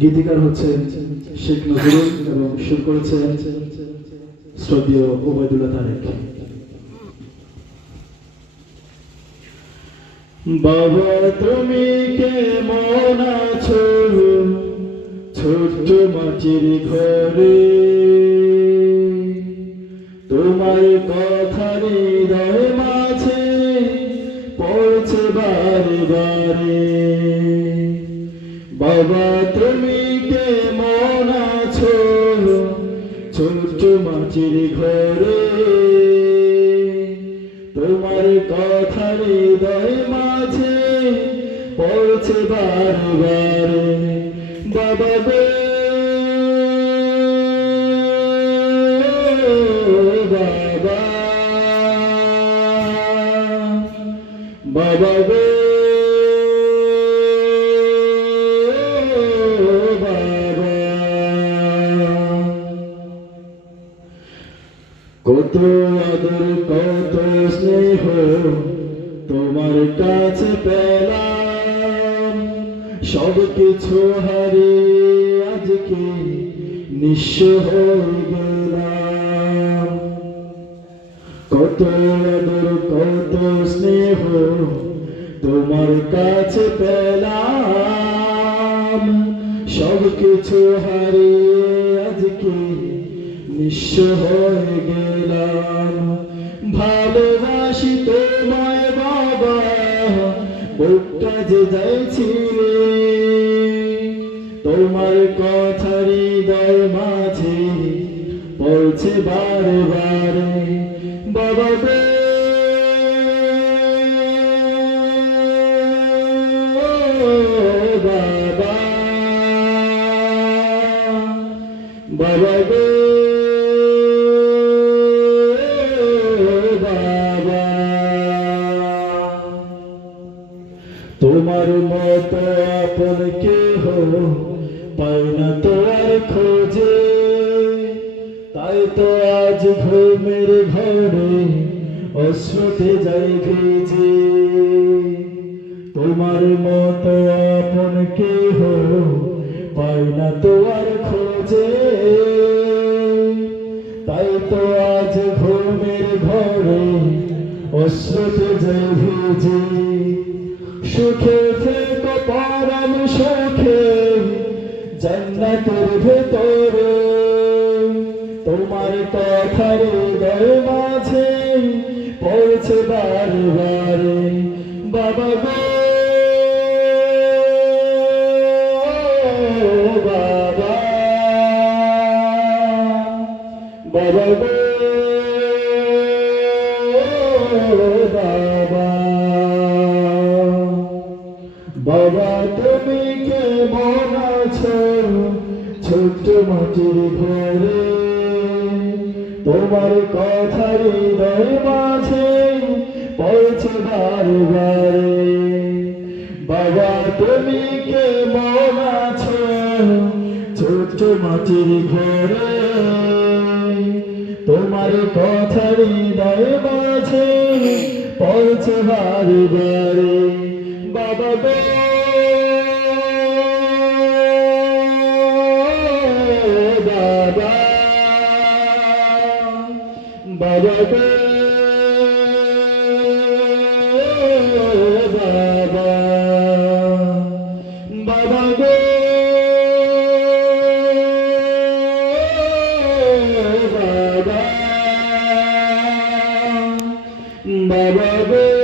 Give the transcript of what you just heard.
গীতিকার হচ্ছেন শেখ নজরুল এবং সুর করেছেন শ্রদ্ধেয় ওবায়দুল্লাহ তারেক। বাবা তুমি কেমন আছো ছোট্ট মাটির ঘরে, তোমার কথা হৃদয় মাঝে পড়ছে বারে বারে। বাবা তুমি কেমন আছো ছোট্ট মাটির ঘরে, তোমার কথা হৃদয় মাঝে পড়ছে বারে বারে। বাবা গো বাবা, বাবা গো বাবা, কত আদর কত স্নেহ তোমার কাছে পেলাম, সব কিছু হারিয়ে আজকে নিঃস্ব হয়ে গেলাম। কত আদর কত স্নেহ তোমার কাছে পেলাম, সব কিছু হারিয়ে আজকে নিঃস্ব হয়ে গেলাম। ভালোবাসি তোমায় বাবা, বুকটা যে যাইছিলে, তোমার কথা হৃদয় মাঝে পড়ছে বারে বারে। বাবা গো বাবা, বাবা গো বাবা, তোমার মতো আপন কেহ পাই না তো আর খোঁজে, তাই তো আজ ঘুমের ঘরে অশ্রুতে যাই ভিজে। তোমার মতো আপন কেহ পাই না তো আর খোঁজে, তাই তো আজ ঘুমের ঘরে অশ্রুতে যাই ভিজে। সুখে থেকো পরম সুখে জান্নাতের ভেতরে, তোমার কথা হৃদয় মাঝে পড়ছে বারে বারে। বাবা গো বাবা, বাবা গো বাবা, বাবা তুমি কেমন আছো ছোট্ট মাটির ঘরে, তোমার কথা হৃদয় মাঝে পড়ছে বারে বারে। বাবা তুমি কেমন আছো ছোট্ট মাটির ঘরে, তোমার কথা হৃদয় মাঝে পড়ছে বারে বারে। বাবা গো বাবা, বাবা গো বাবা, বাবা গো বাবা, বাবা গো